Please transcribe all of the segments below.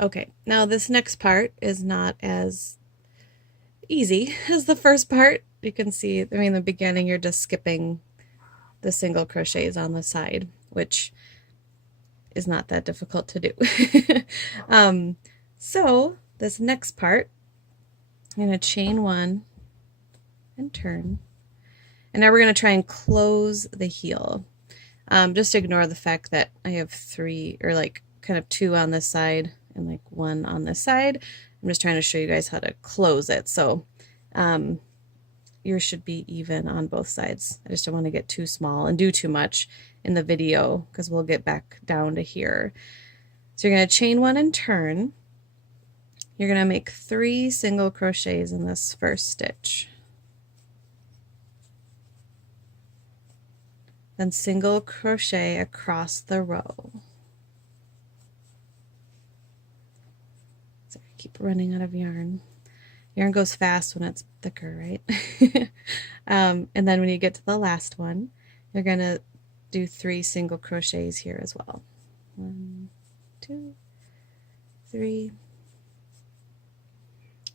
Okay, now this next part is not as easy as the first part. You can see, I mean, in the beginning you're just skipping the single crochets on the side, which is not that difficult to do. So this next part, I'm going to chain one and turn. And now we're going to try and close the heel. Just ignore the fact that I have three, or like kind of two on this side and like one on this side. I'm just trying to show you guys how to close it. So yours should be even on both sides. I just don't want to get too small and do too much in the video because we'll get back down to here. So you're going to chain one and turn. You're going to make 3 single crochets in this first stitch. Then single crochet across the row. Sorry, I keep running out of yarn. Yarn goes fast when it's thicker, right? And then when you get to the last one, you're going to do 3 single crochets here as well. 1, 2, 3.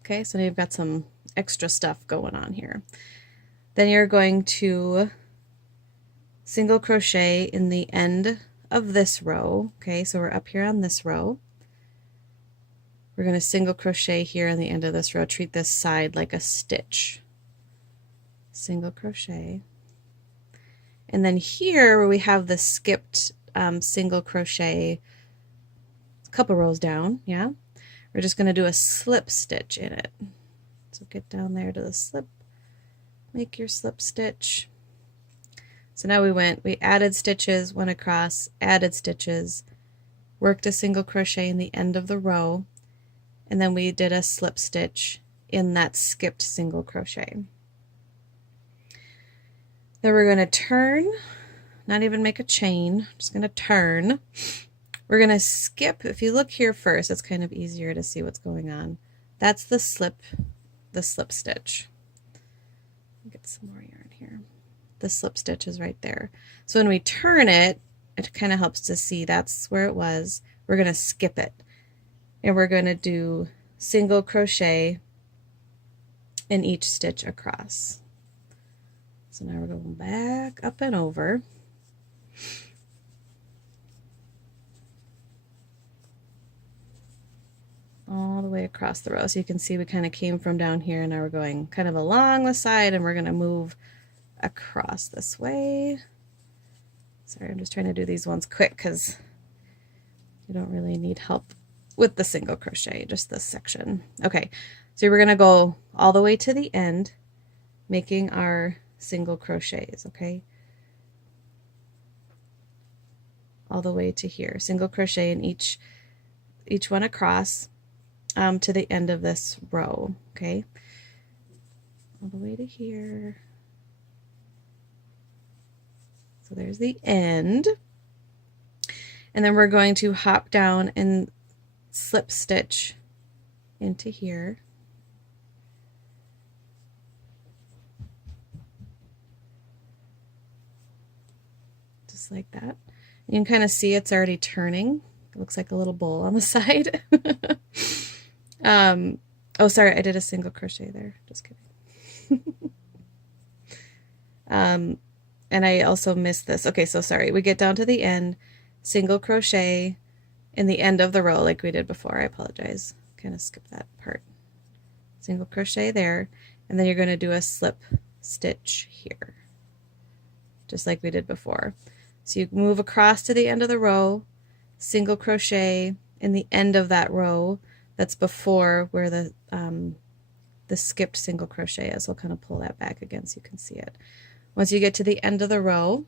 Okay, so now you've got some extra stuff going on here. Then you're going to single crochet in the end of this row. Okay, so we're up here on this row. We're going to single crochet here in the end of this row. Treat this side like a stitch. Single crochet. And then here where we have the skipped single crochet, a couple rows down, yeah, we're just going to do a slip stitch in it. So get down there to the slip, make your slip stitch. So now we added stitches, went across, added stitches, worked a single crochet in the end of the row, and then we did a slip stitch in that skipped single crochet. Then we're going to turn, not even make a chain, just going to turn. We're going to skip. If you look here first, it's kind of easier to see what's going on. That's the slip stitch. Get some more yarn here. The slip stitch is right there. So when we turn it, it kind of helps to see that's where it was. We're going to skip it. And we're going to do single crochet in each stitch across. So now we're going back up and over. All the way across the row. So you can see we kind of came from down here and now we're going kind of along the side and we're going to move across this way. Sorry, I'm just trying to do these ones quick because you don't really need help with the single crochet, just this section. Okay, so we're going to go all the way to the end, making our single crochets, okay? All the way to here. Single crochet in each one across to the end of this row, okay? All the way to here. So there's the end. And then we're going to hop down and slip stitch into here. Just like that. You can kind of see it's already turning. It looks like a little bowl on the side. Oh, sorry, I did a single crochet there. Just kidding. And I also missed this. Okay, so sorry. We get down to the end, single crochet in the end of the row like we did before. I apologize. Kind of skipped that part. Single crochet there, and then you're going to do a slip stitch here, just like we did before. So you move across to the end of the row, single crochet in the end of that row that's before where the skipped single crochet is. We'll kind of pull that back again so you can see it. Once you get to the end of the row,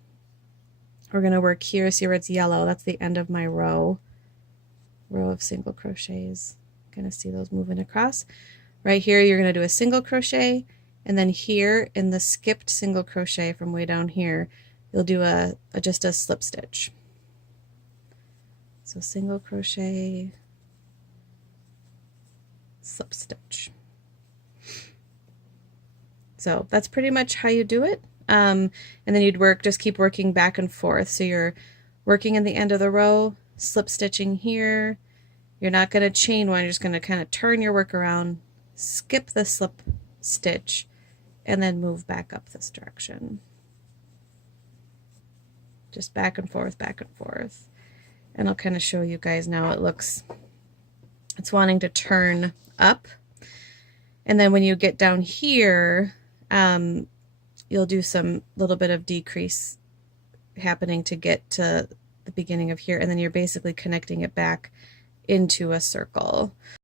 we're going to work here. See where it's yellow? That's the end of my row of single crochets. Going to see those moving across. Right here, you're going to do a single crochet, and then here in the skipped single crochet from way down here, you'll do just a slip stitch. So single crochet, slip stitch. So that's pretty much how you do it. And then you'd just keep working back and forth. So you're working in the end of the row, slip stitching here, You're not going to chain one, you're just going to kind of turn your work around, skip the slip stitch, and then move back up this direction. Just back and forth, back and forth. And I'll kind of show you guys now it looks, it's wanting to turn up. And then when you get down here, you'll do some little bit of decrease happening to get to the beginning of here, and then you're basically connecting it back into a circle.